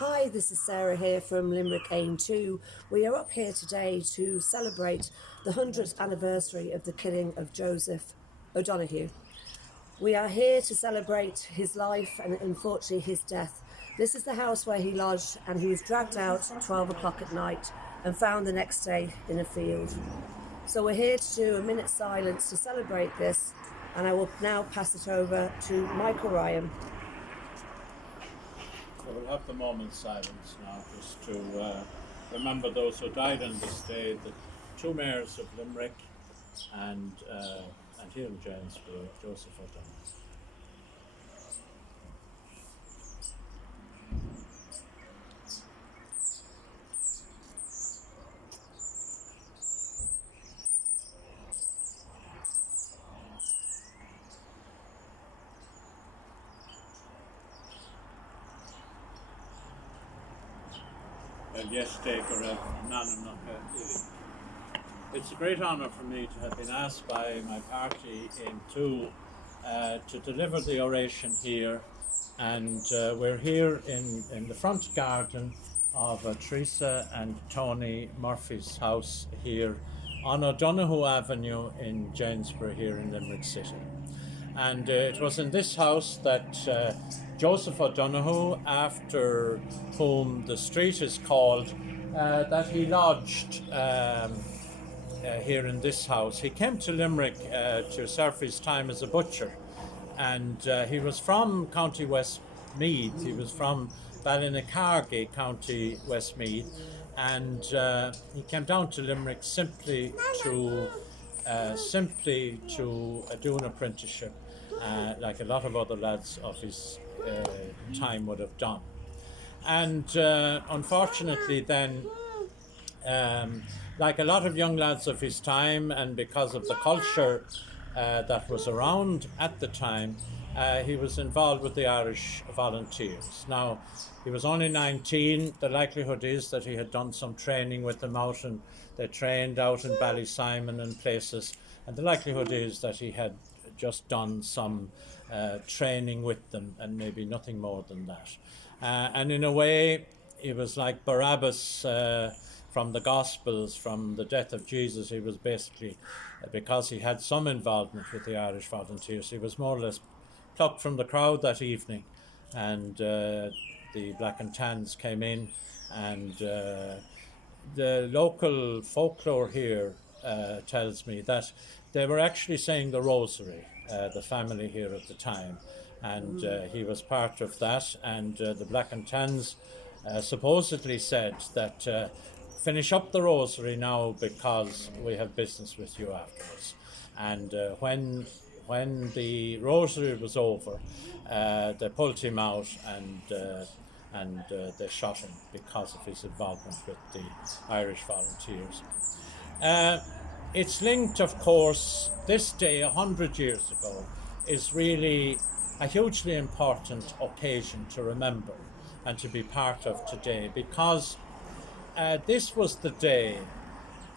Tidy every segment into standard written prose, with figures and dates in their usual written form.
Hi, this is Sarah here from Limerick Aim 2. We are up here today to celebrate the 100th anniversary of the killing of Joseph O'Donoghue. We are here to celebrate his life and unfortunately his death. This is the house where he lodged and he was dragged out at 12 o'clock at night and found the next day in a field. So we're here to do a minute's silence to celebrate this, and I will now pass it over to Michael Ryan. So we'll have the moment's silence now just to remember those who died on this day, the two mayors of Limerick and here in Janesborough, Joseph O'Donoghue. It's a great honour for me to have been asked by my party to deliver the oration here, and we're here in the front garden of Teresa and Tony Murphy's house here on O'Donoghue Avenue in Janesborough here in Limerick City. And it was in this house that Joseph O'Donoghue, after whom the street is called, that he lodged here in this house. He came to Limerick to serve his time as a butcher, and he was from County Westmeath. He was from Ballinacargy, County Westmeath, and he came down to Limerick simply to do an apprenticeship, like a lot of other lads of his time would have done. And unfortunately then, like a lot of young lads of his time, and because of the culture that was around at the time, he was involved with the Irish Volunteers. Now, he was only 19. The likelihood is that he had done some training with them out, and they trained out in Ballysimon and places, and the likelihood is that he had just done some training with them and maybe nothing more than that. And in a way, he was like Barabbas from the Gospels, from the death of Jesus. He was basically, because he had some involvement with the Irish Volunteers, he was more or less plucked from the crowd that evening, and the Black and Tans came in, and the local folklore here tells me that they were actually saying the rosary, the family here at the time, and he was part of that, and the Black and Tans supposedly said that finish up the rosary now because we have business with you afterwards. And when the rosary was over, they pulled him out, and they shot him because of his involvement with the Irish Volunteers. It's linked, of course, this day 100 years ago is really a hugely important occasion to remember and to be part of today, because this was the day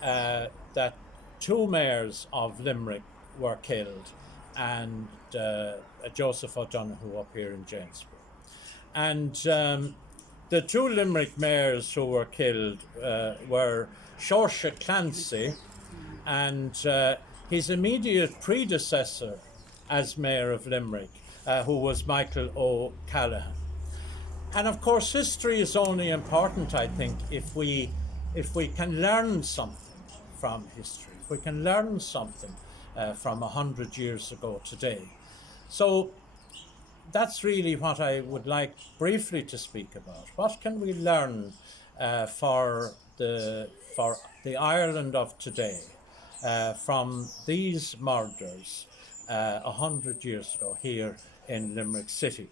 that two mayors of Limerick were killed, and Joseph O'Donoghue up here in Janesborough. And the two Limerick mayors who were killed were Saoirse Clancy and his immediate predecessor as mayor of Limerick, who was Michael O'Callaghan. And of course, history is only important, I think, if we can learn something from history, if we can learn something from 100 years ago today. So that's really what I would like briefly to speak about. What can we learn for the Ireland of today from these murders 100 years ago here in Limerick City?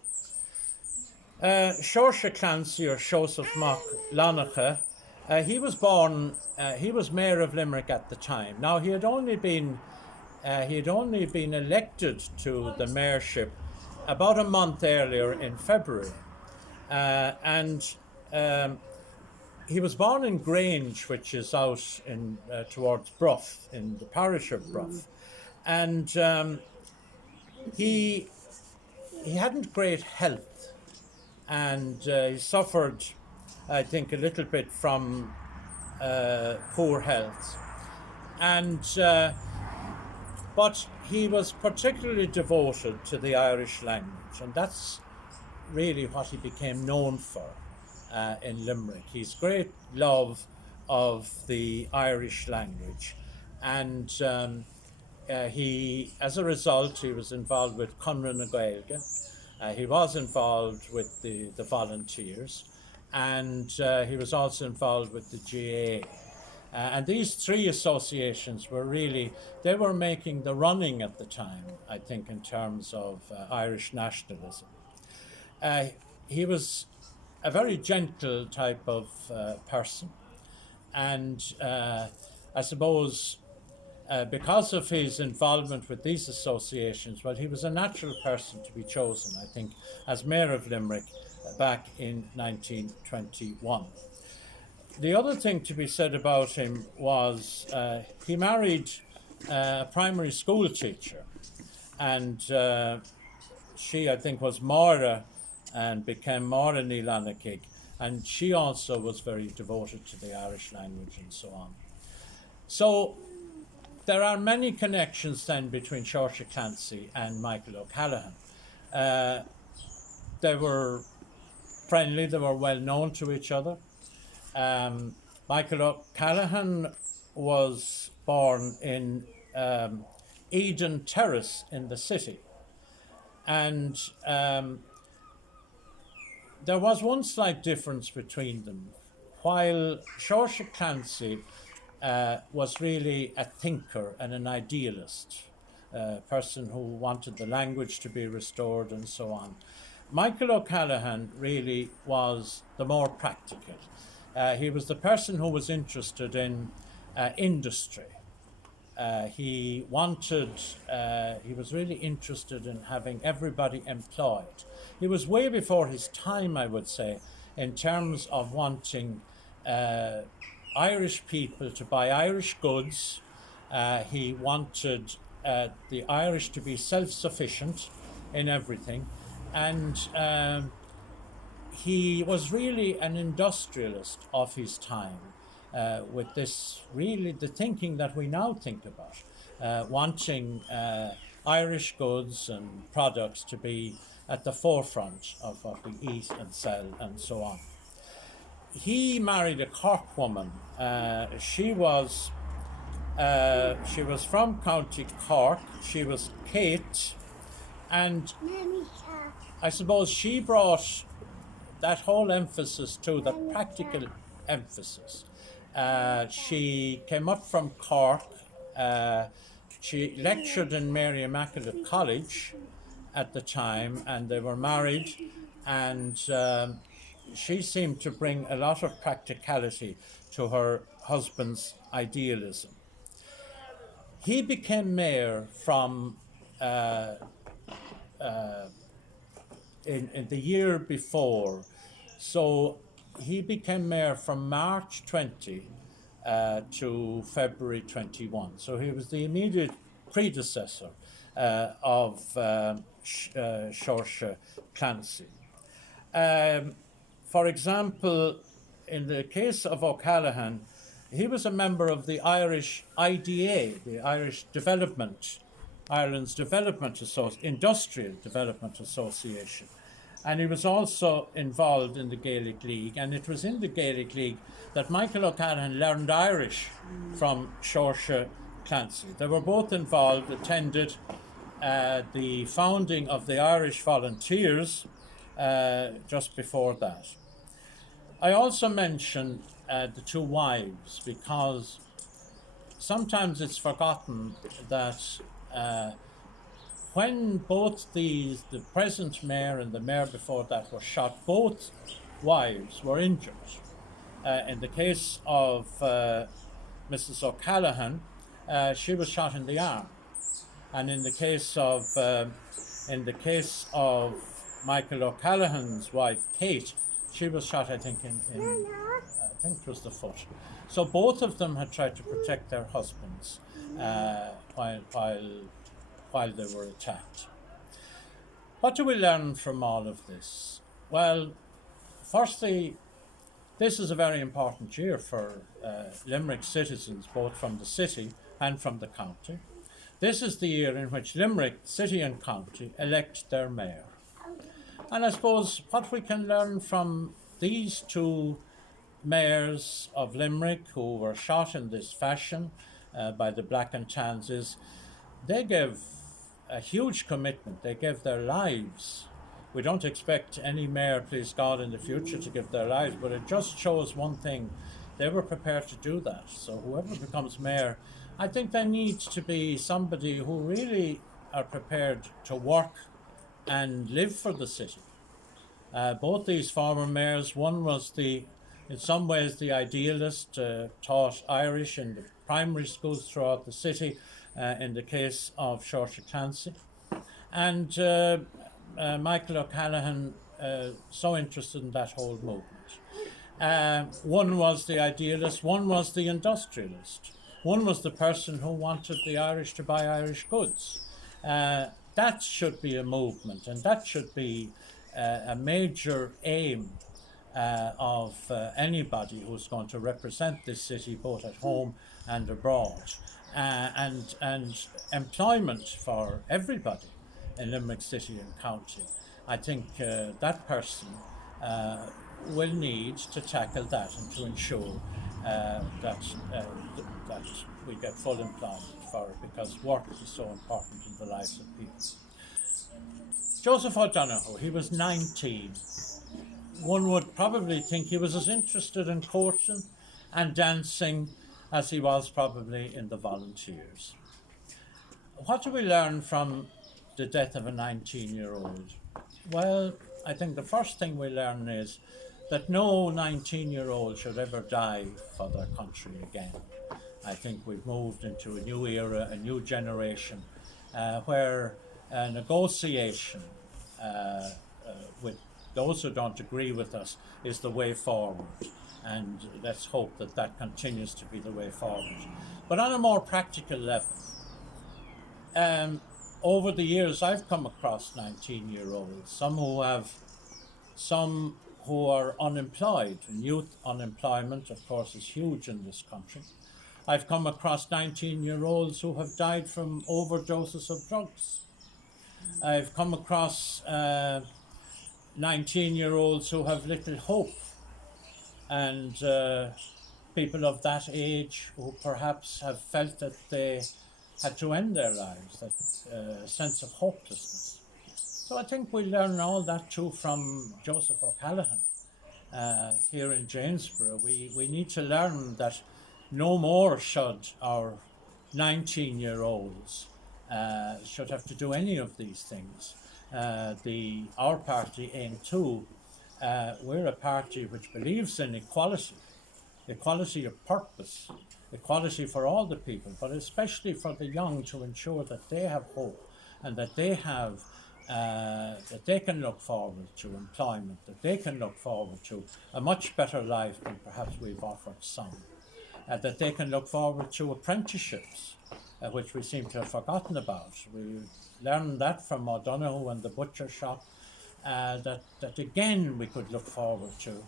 Saoirse Clancy, or Joseph Mac Lonnacha, he was born. He was mayor of Limerick at the time. Now he had only been elected to the mayorship about a month earlier in February, and he was born in Grange, which is out in towards Bruff, in the parish of Bruff, and he hadn't great health, and he suffered I think a little bit from poor health. And but he was particularly devoted to the Irish language, and that's really what he became known for in Limerick. His great love of the Irish language, and as a result, he was involved with Conran na Gaeilge. He was involved with the volunteers, and he was also involved with the GAA. And these three associations they were making the running at the time, I think, in terms of Irish nationalism. He was a very gentle type of person, and I suppose because of his involvement with these associations, well, he was a natural person to be chosen, I think, as Mayor of Limerick back in 1921. The other thing to be said about him was he married a primary school teacher, and she, I think, was Máire and became Máire ní Lanachig, and she also was very devoted to the Irish language and so on. So there are many connections then between Saoirse Clancy and Michael O'Callaghan. They were friendly, they were well known to each other. Michael O'Callaghan was born in Eden Terrace in the city. And there was one slight difference between them. While Saoirse Clancy was really a thinker and an idealist, a person who wanted the language to be restored and so on, Michael O'Callaghan really was the more practical. He was the person who was interested in industry. He was really interested in having everybody employed. He was way before his time, I would say, in terms of wanting Irish people to buy Irish goods. He wanted the Irish to be self-sufficient in everything. And he was really an industrialist of his time. With this, really, the thinking that we now think about, wanting Irish goods and products to be at the forefront of what we eat and sell and so on. He married a Cork woman. She was from County Cork. She was Kate, and I suppose she brought that whole emphasis to the practical emphasis. She came up from Cork. She lectured in Mary Immaculate College at the time, and they were married, and she seemed to bring a lot of practicality to her husband's idealism. He became mayor from in the year before, so he became mayor from March 20 to February 21. So he was the immediate predecessor of Saoirse Clancy. For example, in the case of O'Callaghan, he was a member of the Irish IDA, the Irish Development, Ireland's Industrial Development Association. And he was also involved in the Gaelic League, and it was in the Gaelic League that Michael O'Callaghan learned Irish from Saoirse Clancy. They were both involved, attended the founding of the Irish Volunteers just before that. I also mention the two wives because sometimes it's forgotten that when both the present mayor and the mayor before that were shot, both wives were injured. In the case of Mrs. O'Callaghan, she was shot in the arm, and in the case of Michael O'Callaghan's wife, Kate, she was shot, I think, I think it was the foot. So both of them had tried to protect their husbands while they were attacked. What do we learn from all of this? Well, firstly, This is a very important year for Limerick citizens, both from the city and from the county. This is the year in which Limerick city and county elect their mayor. And I suppose what we can learn from these two mayors of Limerick who were shot in this fashion by the Black and Tans is they gave a huge commitment. They gave their lives. We don't expect any mayor, please God, in the future to give their lives, but it just shows one thing. They were prepared to do that. So whoever becomes mayor, I think there needs to be somebody who really are prepared to work and live for the city. Both these former mayors, one was in some ways the idealist, taught Irish in the primary schools throughout the city, in the case of Saoirse Clancy. And Michael O'Callaghan, so interested in that whole movement. One was the idealist, one was the industrialist. One was the person who wanted the Irish to buy Irish goods. That should be a movement, and that should be a major aim of anybody who's going to represent this city both at home and abroad. And employment for everybody in Limerick City and County. I think that person will need to tackle that and to ensure that we get full employment for it, because work is so important in the lives of people. Joseph O'Donoghue, he was 19. One would probably think he was as interested in courting and dancing as he was probably in the volunteers. What do we learn from the death of a 19-year-old? Well, I think the first thing we learn is that no 19-year-old should ever die for their country again. I think we've moved into a new era, a new generation, where negotiation with those who don't agree with us is the way forward. And let's hope that that continues to be the way forward. But on a more practical level, over the years I've come across 19-year-olds, some who are unemployed, and youth unemployment, of course, is huge in this country. I've come across 19-year-olds who have died from overdoses of drugs. I've come across 19-year-olds who have little hope, and people of that age who perhaps have felt that they had to end their lives, that sense of hopelessness. So I think we learn all that too from Joseph O'Callaghan here in Janesborough. We need to learn that no more should our 19-year-olds should have to do any of these things. Our party, Aim 2, we're a party which believes in equality of purpose, equality for all the people, but especially for the young, to ensure that they have hope and that they have that they can look forward to employment, that they can look forward to a much better life than perhaps we've offered some, that they can look forward to apprenticeships, which we seem to have forgotten about. We learned that from O'Donoghue and the butcher shop, that again we could look forward to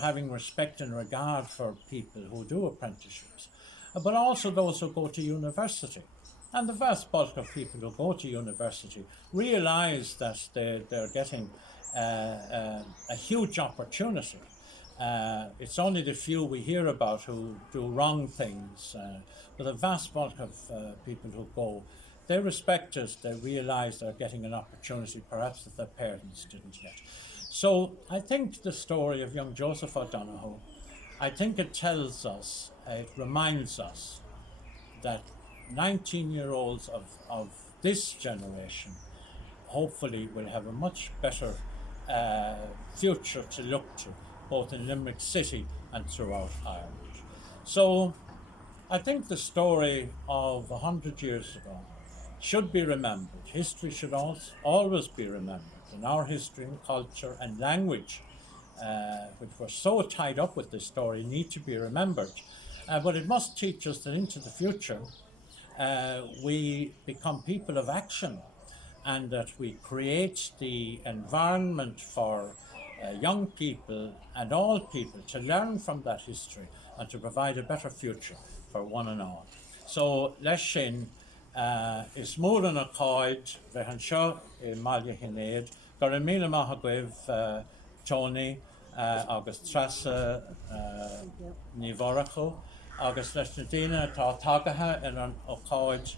having respect and regard for people who do apprenticeships, but also those who go to university. And the vast bulk of people who go to university realise that they're getting a huge opportunity. It's only the few we hear about who do wrong things, but the vast bulk of people who go, they respect it, they realise they're getting an opportunity perhaps that their parents didn't get. So I think the story of young Joseph O'Donoghue, I think it tells us, it reminds us that 19-year-olds of this generation hopefully will have a much better future to look to, both in Limerick City and throughout Ireland. So I think the story of 100 years ago should be remembered. History should always be remembered, and our history and culture and language, which were so tied up with this story, need to be remembered. But it must teach us that into the future we become people of action, and that we create the environment for young people and all people to learn from that history and to provide a better future for one and all. So leis sin is mór an a cáid bheith an seo I maiile hinnéad gur an míle maith goibh Tony agus trasa ní bharacha agus leis na daine tá tagathe in an ó cáid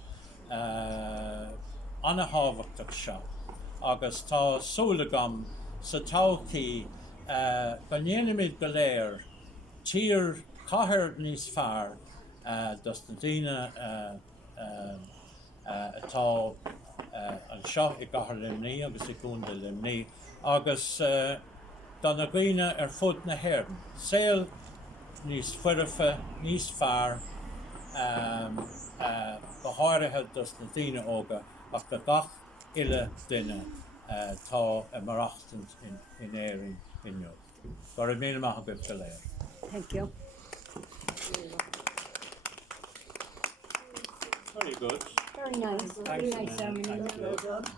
anna hábhachtach seo agus tá súlagam sa todhchaí go ndéanamid go léir tír cathair níos fearr dus na daine atá an seo I gcathair limní agus I gúnda limní agus dá na gcuine ar fud na hÉireann. Saol níos fuirife, níos fearr go háirithe dus na daine óga ach go gach ile duine tá marachtant in éireann inniu. Gur míle maith go léir. Thank you. Very good. Very nice. Very nice ceremony. Thank you.